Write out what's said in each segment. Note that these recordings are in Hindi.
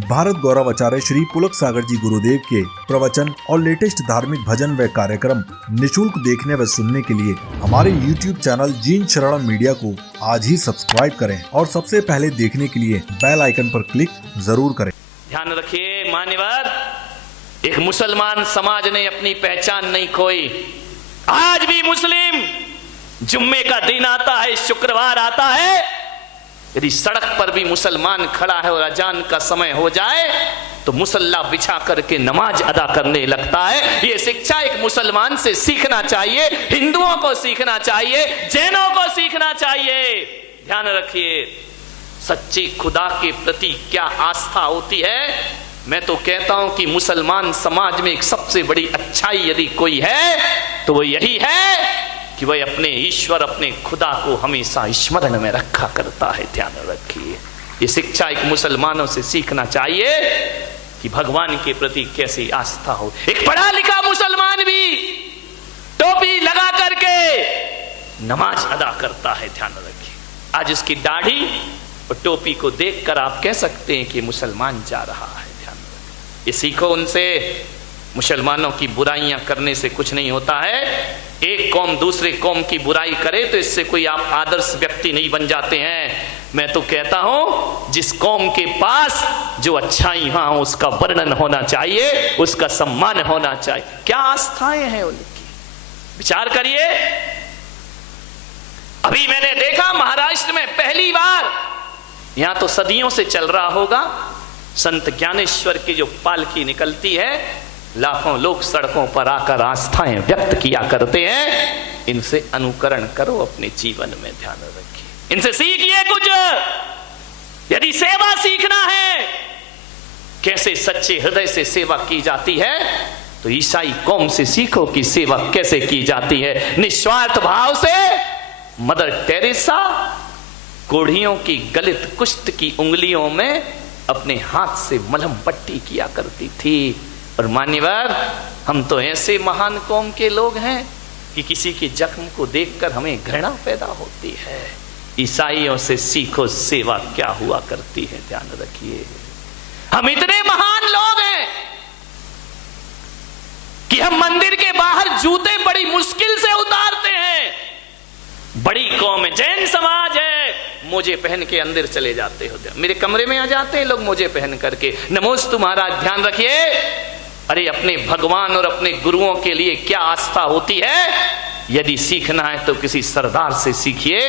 भारत गौरव आचार्य श्री पुलक सागर जी गुरुदेव के प्रवचन और लेटेस्ट धार्मिक भजन व कार्यक्रम निशुल्क देखने व सुनने के लिए हमारे YouTube चैनल जीन शरण मीडिया को आज ही सब्सक्राइब करें और सबसे पहले देखने के लिए बेल आइकन पर क्लिक जरूर करें। ध्यान रखिए मान्यवर, एक मुसलमान समाज ने अपनी पहचान नहीं खोई। आज भी मुस्लिम जुम्मे का दिन आता है, शुक्रवार आता है, यदि सड़क पर भी मुसलमान खड़ा है और अजान का समय हो जाए तो मुसल्ला बिछा करके नमाज अदा करने लगता है। ये शिक्षा एक मुसलमान से सीखना चाहिए, हिंदुओं को सीखना चाहिए, जैनों को सीखना चाहिए। ध्यान रखिए, सच्ची खुदा के प्रति क्या आस्था होती है। मैं तो कहता हूं कि मुसलमान समाज में एक सबसे बड़ी अच्छाई यदि कोई है तो वो यही है कि वह अपने ईश्वर, अपने खुदा को हमेशा स्मरण में रखा करता है। ध्यान रखिए, ये शिक्षा एक मुसलमानों से सीखना चाहिए कि भगवान के प्रति कैसी आस्था हो। एक पढ़ा लिखा मुसलमान भी टोपी लगा करके नमाज अदा करता है। ध्यान रखिए, आज उसकी दाढ़ी और टोपी को देखकर आप कह सकते हैं कि मुसलमान जा रहा है। ध्यान रखिए, ये सीखो उनसे। मुसलमानों की बुराइयां करने से कुछ नहीं होता है। एक कौम दूसरे कौम की बुराई करे तो इससे कोई आप आदर्श व्यक्ति नहीं बन जाते हैं। मैं तो कहता हूं, जिस कौम के पास जो अच्छाई वहां उसका वर्णन होना चाहिए, उसका सम्मान होना चाहिए। क्या आस्थाएं हैं उनकी, विचार करिए। अभी मैंने देखा महाराष्ट्र में पहली बार, यहां तो सदियों से चल रहा होगा, संत ज्ञानेश्वर की जो पालकी निकलती है, लाखों लोग सड़कों पर आकर आस्थाएं व्यक्त किया करते हैं। इनसे अनुकरण करो अपने जीवन में। ध्यान रखिए, इनसे सीखिए कुछ। यदि सेवा सीखना है, कैसे सच्चे हृदय से सेवा की जाती है, तो ईसाई कौम से सीखो कि सेवा कैसे की जाती है। निस्वार्थ भाव से मदर टेरेसा कोढ़ियों की गलित कुष्ठ की उंगलियों में अपने हाथ से मलहम पट्टी किया करती थी। और मान्यवर, हम तो ऐसे महान कौम के लोग हैं कि किसी के जख्म को देखकर हमें घृणा पैदा होती है। ईसाइयों से सीखो सेवा क्या हुआ करती है। ध्यान रखिए, हम इतने महान लोग हैं कि हम मंदिर के बाहर जूते बड़ी मुश्किल से उतारते हैं। बड़ी कौम है, जैन समाज है, मोजे पहन के अंदर चले जाते हो। मेरे कमरे में आ जाते हैं लोग मोजे पहन करके। नमोस्तु महाराज, ध्यान रखिए। अरे अपने भगवान और अपने गुरुओं के लिए क्या आस्था होती है। यदि सीखना है तो किसी सरदार से सीखिए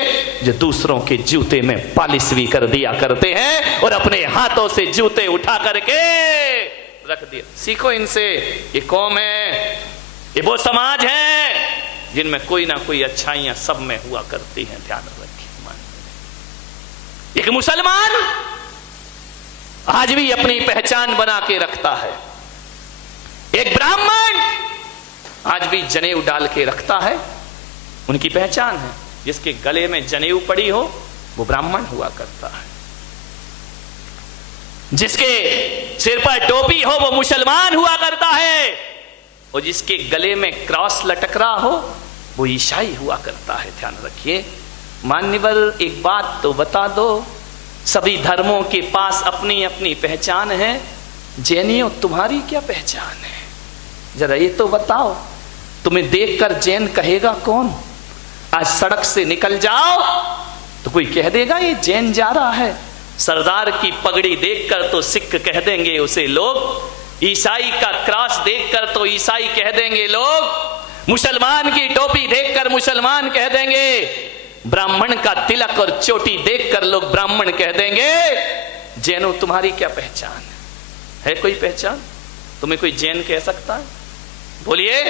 जो दूसरों के जूते में पालिश भी कर दिया करते हैं और अपने हाथों से जूते उठा करके रख दिया। सीखो इनसे। ये कौम है, ये वो समाज है जिनमें कोई ना कोई अच्छाइयां सब में हुआ करती हैं। ध्यान रखिए, एक मुसलमान आज भी अपनी पहचान बना के रखता है। एक ब्राह्मण आज भी जनेऊ डाल के रखता है, उनकी पहचान है। जिसके गले में जनेऊ पड़ी हो वो ब्राह्मण हुआ करता है, जिसके सिर पर टोपी हो वो मुसलमान हुआ करता है, और जिसके गले में क्रॉस लटक रहा हो वो ईसाई हुआ करता है। ध्यान रखिए मान्यवर, एक बात तो बता दो, सभी धर्मों के पास अपनी अपनी पहचान है। जैनियों, तुम्हारी क्या पहचान है? जरा ये तो बताओ। तुम्हें देखकर जैन कहेगा कौन? आज सड़क से निकल जाओ तो कोई कह देगा ये जैन जा रहा है। सरदार की पगड़ी देखकर तो सिख कह देंगे उसे लोग, ईसाई का क्रॉस देखकर तो ईसाई कह देंगे लोग, मुसलमान की टोपी देखकर मुसलमान कह देंगे, ब्राह्मण का तिलक और चोटी देखकर लोग ब्राह्मण कह देंगे। जैनों, तुम्हारी क्या पहचान है? कोई पहचान? तुम्हें कोई जैन कह सकता है? बोलिए,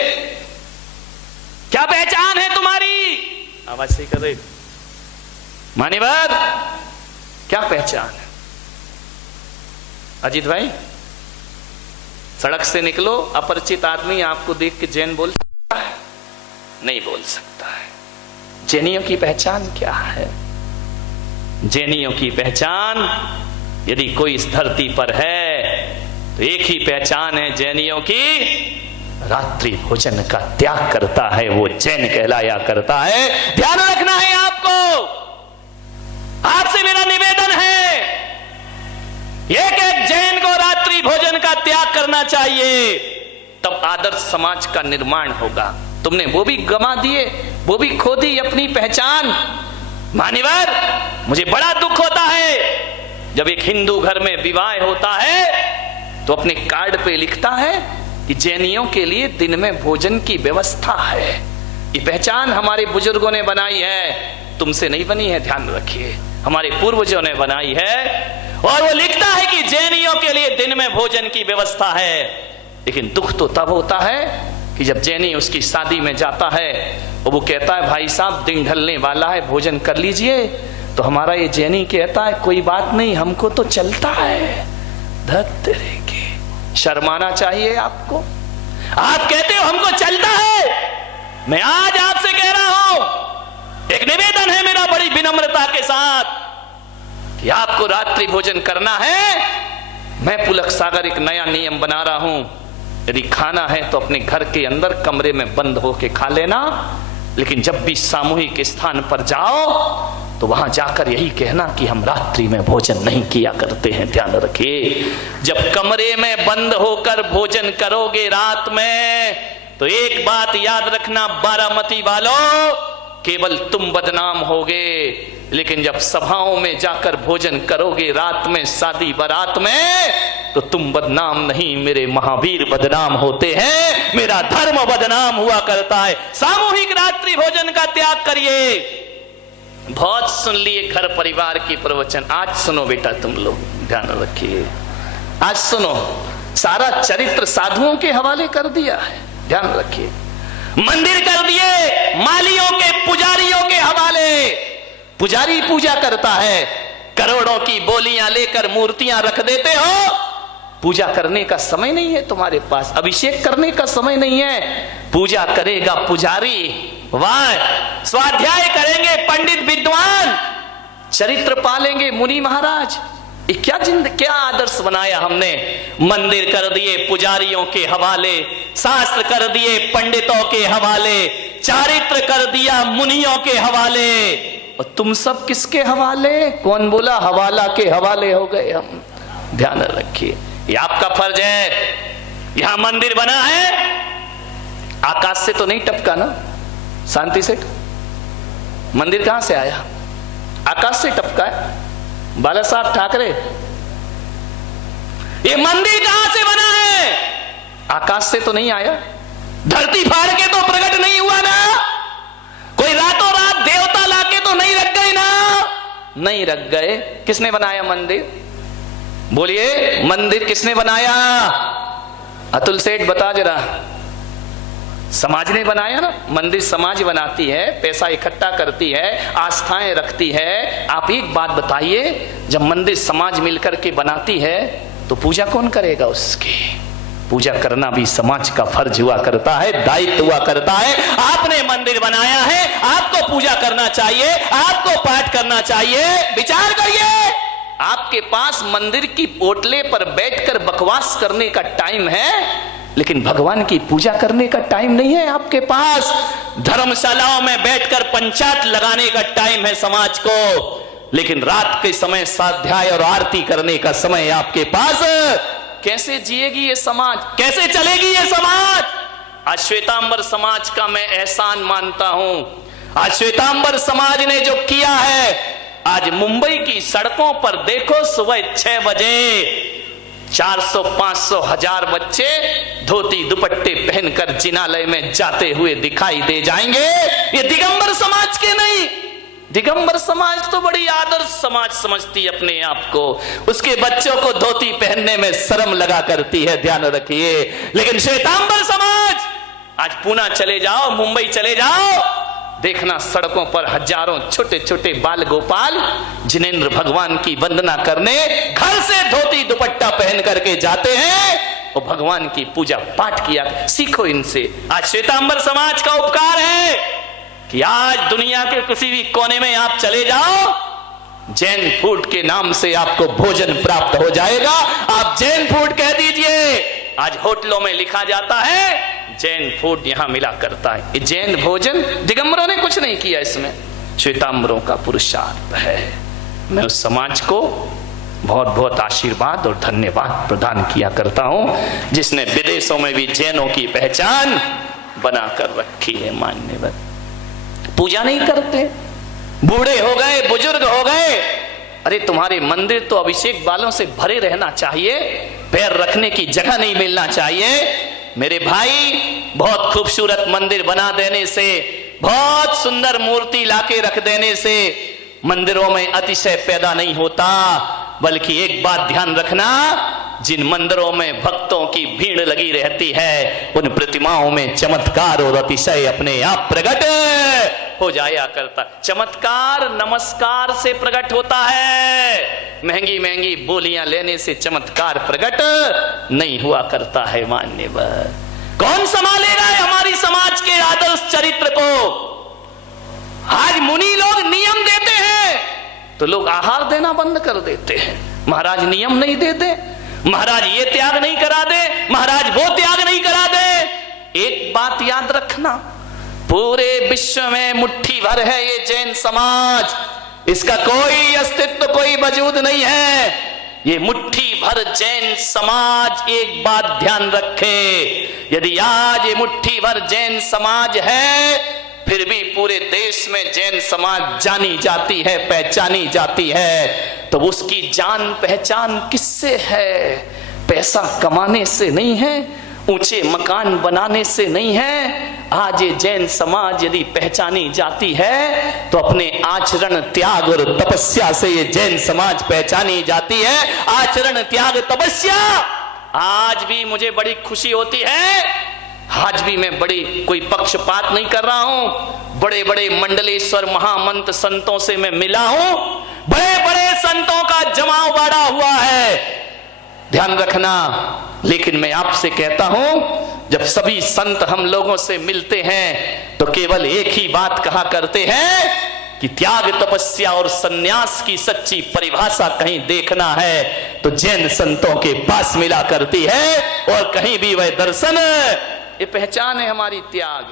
क्या पहचान है तुम्हारी? आवाज से कर रहे मान्यवर, क्या पहचान है? अजीत भाई, सड़क से निकलो, अपरिचित आदमी आपको देख के जैन बोल सकता है? नहीं बोल सकता है। जैनियों की पहचान क्या है? जैनियों की पहचान, यदि कोई इस धरती पर है तो एक ही पहचान है जैनियों की, रात्रि भोजन का त्याग करता है वो जैन कहलाया करता है। ध्यान रखना है आपको। आपसे मेरा निवेदन है, एक एक जैन को रात्रि भोजन का त्याग करना चाहिए, तब आदर्श समाज का निर्माण होगा। तुमने वो भी गंवा दिए, वो भी खो दी अपनी पहचान। मान्यवर, मुझे बड़ा दुख होता है जब एक हिंदू घर में विवाह होता है तो अपने कार्ड पे लिखता है कि जैनियों के लिए दिन में भोजन की व्यवस्था है। ये पहचान हमारे बुजुर्गों ने बनाई है, तुमसे नहीं बनी है, ध्यान रखिए, हमारे पूर्वजों ने बनाई है। और वो लिखता है कि जैनियों के लिए दिन में भोजन की व्यवस्था है। लेकिन दुख तो तब होता है कि जब जैनी उसकी शादी में जाता है और वो कहता है भाई साहब दिन ढलने वाला है, भोजन कर लीजिए, तो हमारा ये जैनी कहता है कोई बात नहीं, हमको तो चलता है। धत्तरे के, शर्माना चाहिए आपको। आप कहते हो हमको चलता है। मैं आज आपसे कह रहा हूं, एक निवेदन है मेरा बड़ी विनम्रता के साथ कि आपको रात्रि भोजन करना है। मैं पुलक सागर एक नया नियम बना रहा हूं, यदि खाना है तो अपने घर के अंदर कमरे में बंद होके खा लेना, लेकिन जब भी सामूहिक स्थान पर जाओ तो वहां जाकर यही कहना कि हम रात्रि में भोजन नहीं किया करते हैं। ध्यान रखिए, जब कमरे में बंद होकर भोजन करोगे रात में तो एक बात याद रखना बारामती वालों, केवल तुम बदनाम होगे, लेकिन जब सभाओं में जाकर भोजन करोगे रात में शादी बारात में तो तुम बदनाम नहीं, मेरे महावीर बदनाम होते हैं, मेरा धर्म बदनाम हुआ करता है। सामूहिक रात्रि भोजन का त्याग करिए। बहुत सुन लिए घर परिवार की प्रवचन, आज सुनो बेटा तुम लोग, ध्यान रखिए, आज सुनो। सारा चरित्र साधुओं के हवाले कर दिया है, ध्यान रखिए। मंदिर कर दिए मालियों के, पुजारियों के हवाले। पुजारी पूजा करता है, करोड़ों की बोलियां लेकर मूर्तियां रख देते हो। पूजा करने का समय नहीं है तुम्हारे पास, अभिषेक करने का समय नहीं है। पूजा करेगा पुजारी, वाह, स्वाध्याय करेंगे पंडित विद्वान, चरित्र पालेंगे मुनि महाराज। ये क्या आदर्श बनाया हमने। मंदिर कर दिए पुजारियों के हवाले, शास्त्र कर दिए पंडितों के हवाले, चारित्र कर दिया मुनियों के हवाले, और तुम सब किसके हवाले? कौन बोला? हवाला के हवाले हो गए हम। ध्यान रखिए, ये आपका फर्ज है। यहां मंदिर बना है, आकाश से तो नहीं टपका ना, शांति से। मंदिर कहां से आया? आकाश से टपका है। बाला साहब ठाकरे, ये मंदिर कहां से बना है? आकाश से तो नहीं आया, धरती फाड़ के तो प्रकट नहीं हुआ ना, कोई रातों रात देवता लाके तो नहीं रख गए ना, नहीं रख गए। किसने बनाया मंदिर? बोलिए, मंदिर किसने बनाया? अतुल सेठ बता जरा। समाज ने बनाया ना। मंदिर समाज बनाती है, पैसा इकट्ठा करती है, आस्थाएं रखती है। आप एक बात बताइए, जब मंदिर समाज मिलकर के बनाती है तो पूजा कौन करेगा? उसकी पूजा करना भी समाज का फर्ज हुआ करता है, दायित्व हुआ करता है। आपने मंदिर बनाया है, आपको पूजा करना चाहिए, आपको पाठ करना चाहिए। विचार करिए, आपके पास मंदिर की पोटले पर बैठकर बकवास करने का टाइम है, लेकिन भगवान की पूजा करने का टाइम नहीं है आपके पास। धर्मशालाओं में बैठकर पंचायत लगाने का टाइम है समाज को, लेकिन रात के समय स्वाध्याय और आरती करने का समय आपके पास। कैसे जिएगी ये समाज? कैसे चलेगी ये समाज? आज श्वेतांबर समाज का मैं एहसान मानता हूं। आज श्वेतांबर समाज ने जो किया है, आज मुंबई की सड़कों पर देखो, सुबह 6 बजे 400, 500, 1000 बच्चे धोती दुपट्टे पहनकर जिनालय में जाते हुए दिखाई दे जाएंगे। ये दिगंबर समाज के नहीं। दिगंबर समाज तो बड़ी आदर्श समाज समझती है अपने आप को, उसके बच्चों को धोती पहनने में शर्म लगा करती है, ध्यान रखिए। लेकिन श्वेतांबर समाज, आज पूना चले जाओ, मुंबई चले जाओ, देखना सड़कों पर हजारों छोटे छोटे बाल गोपाल जिनेंद्र भगवान की वंदना करने घर से धोती दुपट्टा पहन करके जाते हैं और भगवान की पूजा पाठ किया। सीखो इनसे। आज श्वेतांबर समाज का उपकार है कि आज दुनिया के किसी भी कोने में आप चले जाओ, जैन फूड के नाम से आपको भोजन प्राप्त हो जाएगा। आप जैन फूड कह दीजिए, आज होटलों में लिखा जाता है जैन फूड यहां मिला करता है। ये जैन भोजन, दिगंबरों ने कुछ नहीं किया इसमें, श्वेतांबरों का पुरुषार्थ है। मैं उस समाज को बहुत बहुत आशीर्वाद और धन्यवाद प्रदान किया करता हूं, जिसने विदेशों में भी जैनों की पहचान बनाकर रखी है। मान्यवर पूजा नहीं करते, बूढ़े हो गए, बुजुर्ग हो गए, अरे तुम्हारे मंदिर तो अभिषेक बालों से भरे रहना चाहिए, पैर रखने की जगह नहीं मिलना चाहिए। मेरे भाई, बहुत खूबसूरत मंदिर बना देने से, बहुत सुंदर मूर्ति लाके रख देने से मंदिरों में अतिशय पैदा नहीं होता, बल्कि एक बात ध्यान रखना, जिन मंदिरों में भक्तों की भीड़ लगी रहती है उन प्रतिमाओं में चमत्कार और अतिशय अपने आप प्रकट हो जाया करता। चमत्कार नमस्कार से प्रकट होता है, महंगी महंगी बोलियां लेने से चमत्कार प्रकट नहीं हुआ करता है। मान्यवर कौन संभालेगा हमारी समाज के आदर्श चरित्र को? आज मुनि लोग नियम देते हैं तो लोग आहार देना बंद कर देते हैं। महाराज नियम नहीं देते, महाराज ये त्याग नहीं करा दे, महाराज वो त्याग नहीं करा दे। एक बात याद रखना, पूरे विश्व में मुट्ठी भर है ये जैन समाज, इसका कोई अस्तित्व, कोई वजूद नहीं है। ये मुट्ठी भर जैन समाज एक बात ध्यान रखे, यदि आज ये मुट्ठी भर जैन समाज है, फिर भी पूरे देश में जैन समाज जानी जाती है, पहचानी जाती है, तो उसकी जान पहचान किससे है? पैसा कमाने से नहीं है, ऊंचे मकान बनाने से नहीं है। आज ये जैन समाज यदि पहचानी जाती है तो अपने आचरण त्याग और तपस्या से ये जैन समाज पहचानी जाती है। आचरण त्याग तपस्या। आज भी मुझे बड़ी खुशी होती है, आज भी मैं बड़ी कोई पक्षपात नहीं कर रहा हूं, बड़े बड़े मंडलेश्वर महामंत संतों से मैं मिला हूं, बड़े बड़े संतों का जमाव बाड़ा हुआ है, ध्यान रखना। लेकिन मैं आपसे कहता हूं, जब सभी संत हम लोगों से मिलते हैं तो केवल एक ही बात कहा करते हैं कि त्याग तपस्या और सन्यास की सच्ची परिभाषा कहीं देखना है तो जैन संतों के पास मिला करती है, और कहीं भी वह दर्शन, ये पहचान है हमारी त्याग।